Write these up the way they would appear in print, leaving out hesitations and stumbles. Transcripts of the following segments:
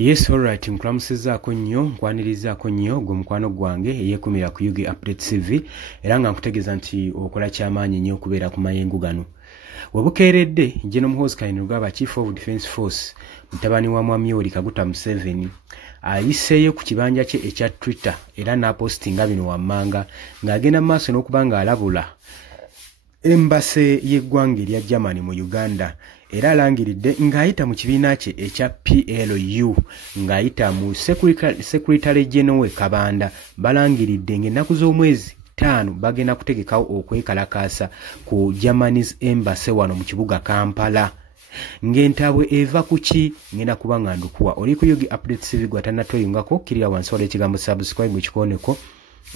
Yes, alright, nkulamusizaako nnyo, nkwanirizaako nnyo gwe mukwano gwange eyeekumira ku Yugi Update TV era nga nkutegeeza nti okola kyamaanyi nnyo okubeera ku mayengo gano. Webukeeredde General Muhoozi Kainerugaba Chief of Defence Force mutabani wa Mwami Yoweri Kaguta Museveni ayiseeyo ku kibanja kye ekya Twitter era n'apostinga bino wammanga ng'agenda mu maaso n'okuba ng'alabula embase y'eggwanga erya Germany mu Uganda era alangiridde ng'ayita mu kibiina kye ekya PLU ng'ayita mu Secretary General Kabanda balangiridde ng'ennaku z'omwezi 5 bagenda kutegekawo okwekalakaasa ku Germany's Embassy wano mu kibuga Kampala. Ng'entabwe eva kuki ngenda kuba nga ndukuwa oli ku Yugi Update TV gwatannatweyungako kirira wansi wala ekigambo subscribe ekikoneko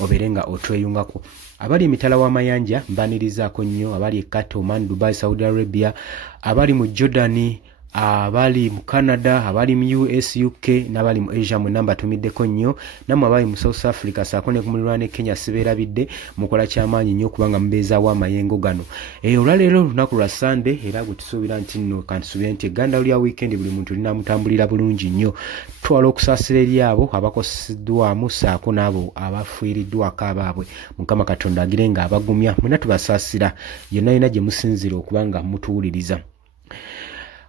obeere nga otweyungako. Abali emitala w'amayanja mbanirizaako nnyo, abali e Qatar, Oman, Dubai, Saudi Arabia, abali mu Jordan, abali mu Canada, abali mu US, UK n'abali mu Asia mwenna mbatumiddeko nnyo, nammwe abali mu South Africa saako ne ku muliraano Kenya sibeerabidde mukola kyamaanyi nnyo kubanga mubeezaawo amayengo gano. Olwaleero lunaku lwa Sunday era gwe tusuubira nti nno kantusuubire nti egganda lya weekend buli muntu linaamutambulira bulungi nnyo. Twala okusaasira eri abo abakoseddwamu saako n'abo abafiiriddwako abaabwe. Mukama Katonda agire nga abagumya mwenna tubasaasira yonna yonna gye musinzira okuba nga mutuwuliriza.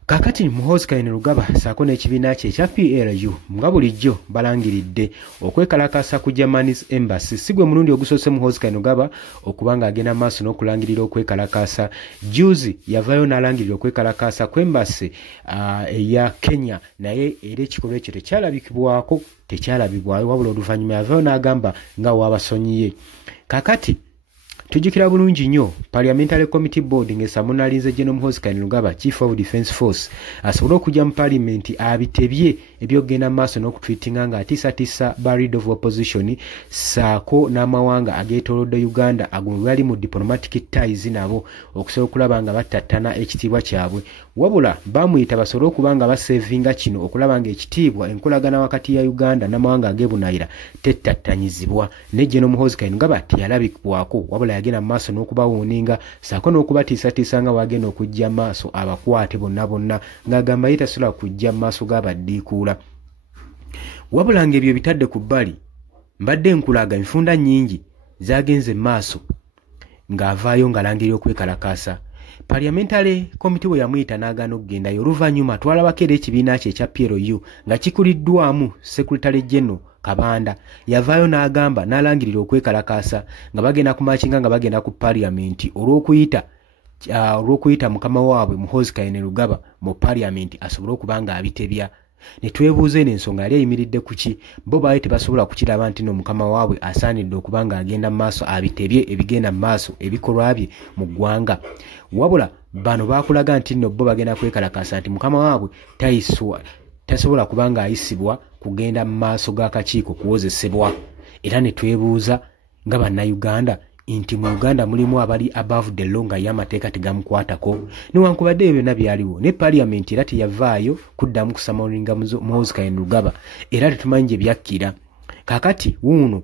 Kakati Muhoozi Kainerugaba saako n'ekibiina kye ekya PLU nga bulijjo balangiridde okwekalakaasa ku Germany's Embassy. Si gwe mulundi ogusoose Muhoozi Kainerugaba okuba ng'agenda maaso n'okulangirira okwekalakaasa. Juzi yavaayo n'alangirira okwekalakaasa ku Embassy eya Kenya naye era ekikolwa ekyo tekyalabibwayo wabula oluvannyuma yavaayo n'agamba nga waabasonyiye. Kakati tujjukira bulungi nnyo Parliamentary Committee Board ng'esamunalinze General Muhoozi Kainerugaba Chief of Defence Force asobole okujja mu Parliament abitebye ebyogenda mu maaso n'okutwitinga ng'atiisatiisa ba Leader of Opposition saako n'amawanga ageetoolodde Uganda ago bali mu diplomatic ties nabo okusobola okulaba nga batattana ekitiibwa kyabwe. Wabula bamuyita basobole okuba nga basevinga kino okulaba ng'ekitiibwa enkolagana wakati ya Uganda n'amawanga ag'ebunaayira tettattanyizibwa. Ne General Muhoozi Kainerugaba teyalabikibwako wabula yagenda mu maaso n'okubawuuninga saako n'okubatiisatiisa nga wagenda okujja mu maaso abakwate bonna ng'agamba ye tasobola kujja mu maaso g'abaddiikuula. Wabula ng'ebyo bitadde ku bbali mbadde nkulaga enfunda nnyingi zagenze mu maaso ng'avaayo ng'alangirira okwekalakaasa. Parliamentary Committee we yamuyita n'agaana okugendayo oluvannyuma twalabako era ekibiina kye ekya PLU nga kikuliddwamu Secretary General Kabanda yavaayo n'agamba n'alangirira okwekalakaasa nga bagenda kumakinga nga bagenda ku Parliament olw'okuyita mukama waabwe Muhoozi Kainerugaba mu Parliament asobole okuba nga abitebya. Ne twebuuza eno ensonga yali eyimiridde ku ki? Bo baali tebasobola kukiraba nti no mukama waabwe asaanidde okuba ng'agenda mu maaso abitebye ebigenda mu maaso ebikolwa bye mu ggwanga. Wabula bano baakulaga nti no bo bagenda kwekalakaasa nti mukama waabwe tasobola kuba ng'ayisibwa kugenda mu maaso g'akakiiko kuwozesebwa. Era ne twebuuza nga bannayuganda nti mu Uganda mulimu abali above the law nga y'amateeka tegamukwatako. Newankubadde byonna byaliwo ne Parliament era teyavaayo kuddamu kusamulinga Muhoozi Kainerugaba era tetumanyi gye byakkira. Kakati wuuno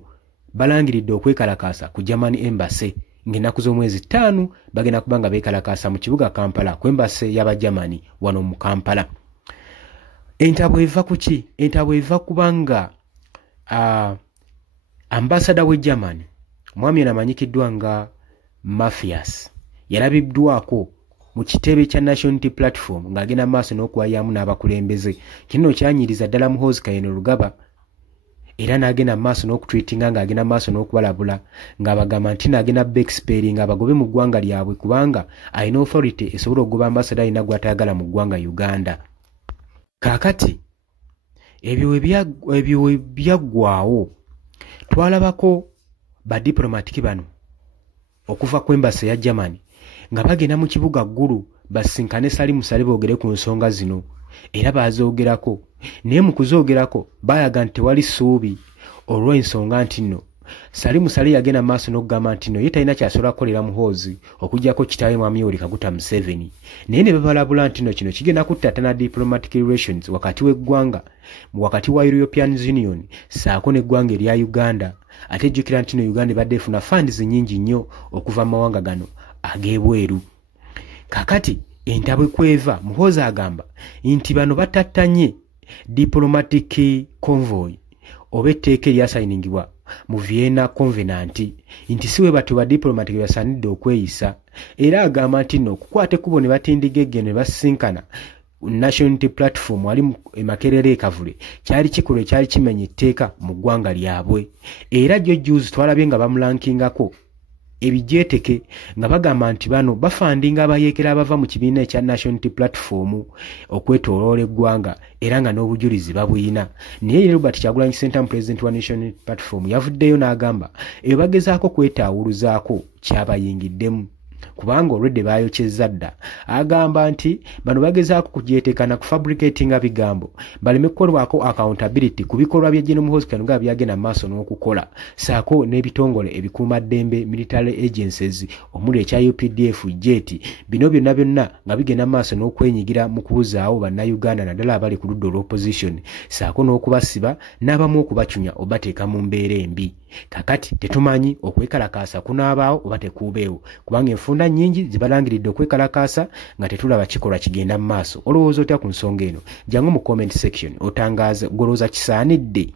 balangiridde okwekalakaasa ku German Embassy ng'ennaku z'omwezi 5 bagenda kuba nga beekalakaasa mu kibuga Kampala ku Embassy y'Abagermany wano mu Kampala. Entabwe eva ku ki? Entabwe eva kubanga ambassador w'e Germany mwami ono amanyikiddwa nga Mafias yalabiddwako mu kitebe kya National Unity Platform ng'agenda maaso n'okuwaayamu n'abakulembeze. Kino kyanyiriza ddala Muhoozi Kainerugaba era n'agenda maaso n'okutwitinga ng'agenda maaso n'okubalabula ng'abagamba nti n'agenda backspelling abagobe mu ggwanga lyabwe kubanga alina authority esobola okugoba ambassador alina gw'atayagala mu ggwanga Uganda. Kaakati ebyo byaggwaawo twalabako badiplomatic bano okuva ku Embassy ya Germany nga bagenda mu kibuga ggulu basinkane Salim Musale boogere ku nsonga zino era bazoogerako naye mu kuzoogerako bayaga nti tewali ssuubi olw'ensonga nti nno Salim Musale yagenda maaso n'okugamba nti nno ye talina kyasobola kukolera Muhoozi okuggyako kitaawe Mwami Yoweri Kaguta Museveni naye ne babalabula nti nno kino kigenda kuttattana diplomatic relations wakati w'eggwanga wakati wa European Union saako n'eggwanga erya Uganda. Ate jjukira nti no Uganda ebadde efuna funds nnyingi nnyo okuva mu mawanga gano ag'ebweru. Kakati entabwe kweva Muhoozi agamba nti bano batattanye diplomatic convoy oba etteeka eryasayiningibwa mu Vienna Covenant nti siwe batu ba diplomatic basanidde okweyisa, era agamba nti no okukwata ekkubo ne batindiga eggeno ne basinkana National Unity Platform wali Makerere Kavule kyali kikulu ekyali kimenya etteeka mu ggwanga lyabwe. Era George twalabye nga bamulankingako ebijeeteke nga bagamba nti bano bafandinga abayeekera abava mu kibiina ekya National Unity Platform okwetooloola eggwanga era nga n'obujulizi babuyina. Naye Robert Kyagulanyi Ssentamu President wa National Unity Platform yavuddeyo n'agamba ebyo bagezaako kwetaawuluzaako kyabayingiddemu kubanga olwedde baayokyezza dda. Agamba nti bano bagezaako kujeetekana ku fabricatinga bigambo baleme kukolwako accountability ku bikolwa bya General Muhoozi Kainerugaba byagenda maaso n'okukola saako n'ebitongole ebikuumaddembe military agencies omuli ekya UPDF JET bino byonna nga bigenda maaso n'okwenyigira mu kubuzaawo bannayuganda naddala abali ku ludda olw'opposition saako n'okubasiba n'abamu okubacunya obateeka mu mbeera embi. Kakati tetumanyi okwekalakaasa kunaabaawo oba tekuubeewo kubanga enfunda nnyingi zibalangiridde okwekalakaasa nga tetulaba kikolwa kigenda mu maaso. Olowooza otya ku nsonga eno? Jangu mu comment section otangaaza golooza kisaanidde.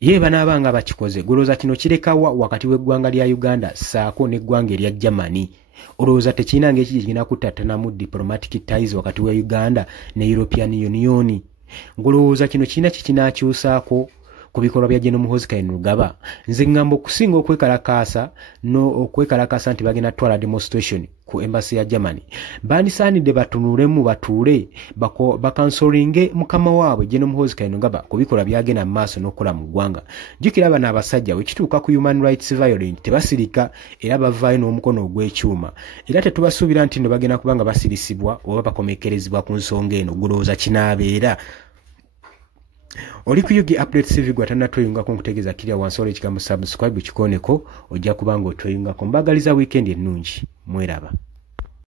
Ye banaabanga bakikoze golooza kino kirekawa wakati w'eggwanga lya Uganda saako n'eggwanga erya Germany. Olowooza tekirina ng'eki kigenda kuttattanamu diplomatic ties wakati wa Uganda ne European Union. Ngolowooza kino kirina kikinaakyusaako ku bikolwa bya General Muhoozi Kainerugaba. Nze ngamba okusinga okwekalakaasa nti bagenda twala demonstration ku embassy ya Germany bandisaanidde batunuulemu batuule bakansolinge mukama waabwe General Muhoozi Kainerugaba ku bikolwa byagenda mu maaso n'okukola mu ggwanga. Jjukira bano abasajja we kituuka ku human rights violence tebasirika era bavaayo n'omukono ogw'ekyuma era tetubasuubira nti no bagenda kubanga basirisibwa oba bakomekerezebwa ku nsonga eno. Gulowooza kinaabeera? Oli ku Yugi Update TV gwatana tweyungako nkutegeeza kirya wansi olw'ekigambo subscribe kikooneko ojja kubanga otweyungako. Mbagaliza weekend ennungi. Mweraba.